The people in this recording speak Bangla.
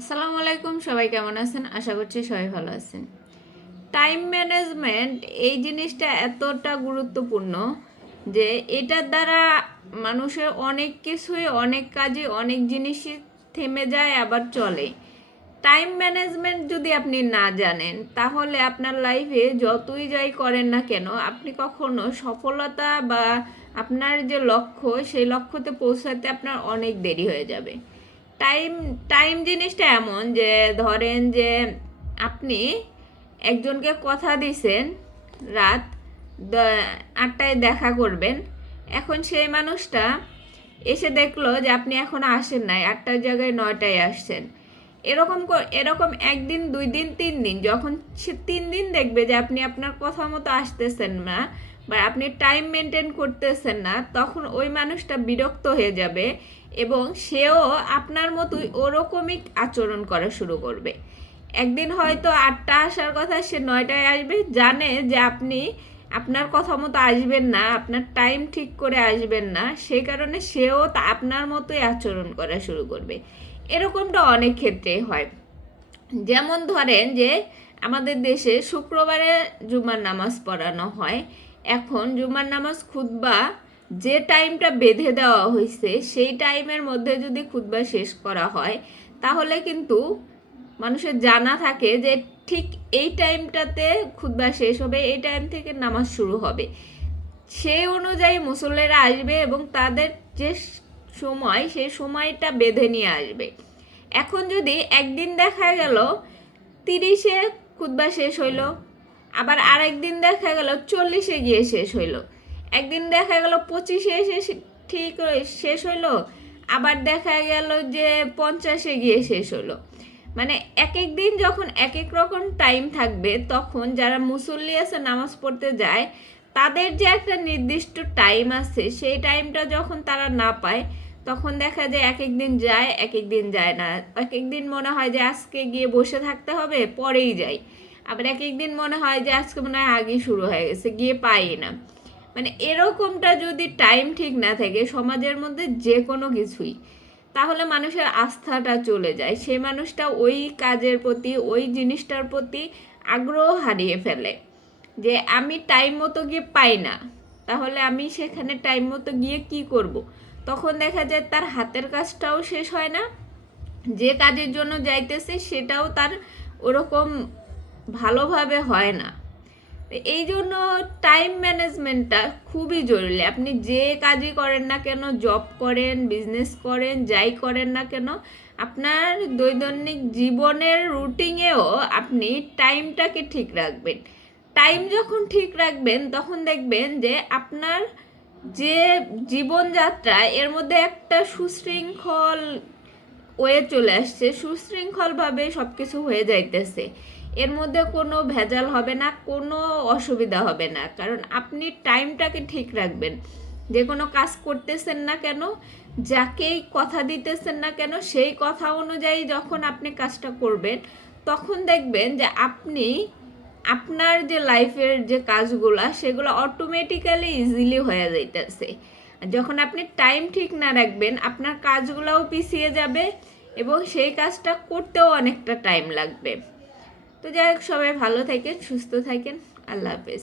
আসসালামু আলাইকুম, সবাই কেমন আছেন? আশা করছি সবাই ভালো আছেন। টাইম ম্যানেজমেন্ট এই জিনিসটা এতটা গুরুত্বপূর্ণ যে এটার দ্বারা মানুষের অনেক কিছুই, অনেক কাজে, অনেক জিনিসই থেমে যায় আবার চলে। টাইম ম্যানেজমেন্ট যদি আপনি না জানেন তাহলে আপনার লাইফে যতই যাই করেন না কেন আপনি কখনো সফলতা বা আপনার যে লক্ষ্য সেই লক্ষ্যতে পৌঁছাতে আপনার অনেক দেরি হয়ে যাবে। টাইম টাইম জিনিসটা এমন যে ধরেন যে আপনি একজনকে কথা দিছেন রাত 8টায় দেখা করবেন। এখন সেই মানুষটা এসে দেখলো যে আপনি এখন আসেন নাই, 8টার জায়গায় 9টায় আসছেন। এরকম একদিন, 2 দিন, 3 দিন, যখন সে 3 দিন দেখবে যে আপনি আপনার কথা মতো আসতেছেন না বা আপনি টাইম মেনটেন করতেছেন না, তখন ওই মানুষটা বিরক্ত হয়ে যাবে এবং সেও আপনার মতোই ওরকমই আচরণ করা শুরু করবে। একদিন হয়তো 8টা আসার কথা, সে 9টায় আসবে, জানে যে আপনি আপনার কথা মতো আসবেন না, আপনার টাইম ঠিক করে আসবেন না, সেই কারণে সেও আপনার মতোই আচরণ করা শুরু করবে। এরকমটা অনেক ক্ষেত্রে হয়। যেমন ধরেন যে আমাদের দেশে শুক্রবারে জুমার নামাজ পড়ানো হয়। এখন জুমার নামাজ খুতবা যে টাইমটা বেঁধে দেওয়া হয়েছে সেই টাইমের মধ্যে যদি খুতবা শেষ করা হয় তাহলে কিন্তু মানুষের জানা থাকে যে ঠিক এই টাইমটাতে খুতবা শেষ হবে, এই টাইম থেকে নামাজ শুরু হবে। সেই অনুযায়ী মুসল্লিরা আসবে এবং তাদের যে সময় সেই সময়টা বেঁধে নিয়ে আসবে। এখন যদি একদিন দেখা গেল 30-এ খুতবা শেষ হইল, আবার আরেকদিন দেখা গেল 40-এ গিয়ে শেষ হইল, একদিন দেখা গেল 25-এ এসে ঠিক শেষ হইলো, আবার দেখা গেল যে 50-এ গিয়ে শেষ হলো। মানে এক এক দিন যখন এক এক রকম টাইম থাকবে তখন যারা মুসল্লি আছে নামাজ পড়তে যায় তাদের যে একটা নির্দিষ্ট টাইম আছে সেই টাইমটা যখন তারা না পায় তখন দেখা যায় এক এক দিন যায়, এক এক দিন যায় না। এক এক দিন মনে হয় যে আজকে গিয়ে বসে থাকতে হবে, পরেই যাই। আবার এক এক দিন মনে হয় যে আজকে মনে হয় আগেই শুরু হয়ে গেছে, গিয়ে পাই না। মানে এরকমটা যদি টাইম ঠিক না থাকে সমাজের মধ্যে যে কোনো কিছুই, তাহলে মানুষের আস্থাটা চলে যায়, সে মানুষটা ওই কাজের প্রতি, ওই জিনিসটার প্রতি আগ্রহ হারিয়ে ফেলে। যে আমি টাইম মতো গিয়ে পাই না, তাহলে আমি সেখানে টাইম মতো গিয়ে কি করব। তখন দেখা যায় তার হাতের কাজটাও শেষ হয় না, যে কাজের জন্য যাইতেছে সেটাও তার ওরকম ভালোভাবে হয় না। এই জন্য টাইম ম্যানেজমেন্টটা খুবই জরুরি। আপনি যে কাজই করেন না কেন, জব করেন, বিজনেস করেন, যাই করেন না কেন, আপনার দৈনন্দিন জীবনের রুটিনেও আপনি টাইমটাকে ঠিক রাখবেন। টাইম যখন ঠিক রাখবেন তখন দেখবেন যে আপনার যে জীবনযাত্রা এর মধ্যে একটা সুশৃঙ্খল ওয়ে চলে আসছে, সুশৃঙ্খলভাবে সব কিছু হয়ে যাইতেছে। এর মধ্যে কোনো ভেজাল হবে না, কোনো অসুবিধা হবে না, কারণ আপনি টাইমটাকে ঠিক রাখবেন। যে কোনো কাজ করতেছেন না কেন, যাকেই কথা দিতেছেন না কেন, সেই কথা অনুযায়ী যখন আপনি কাজটা করবেন তখন দেখবেন যে আপনি আপনার যে লাইফের যে কাজগুলা সেগুলো অটোমেটিক্যালি ইজিলি হয়ে যাইতেছে। যখন আপনি টাইম ঠিক না রাখবেন আপনার কাজগুলোও পিছিয়ে যাবে এবং সেই কাজটা করতেও অনেকটা টাইম লাগবে। তো যাই হোক, সবাই ভালো থাকেন, সুস্থ থাকেন। আল্লাহ হাফেজ।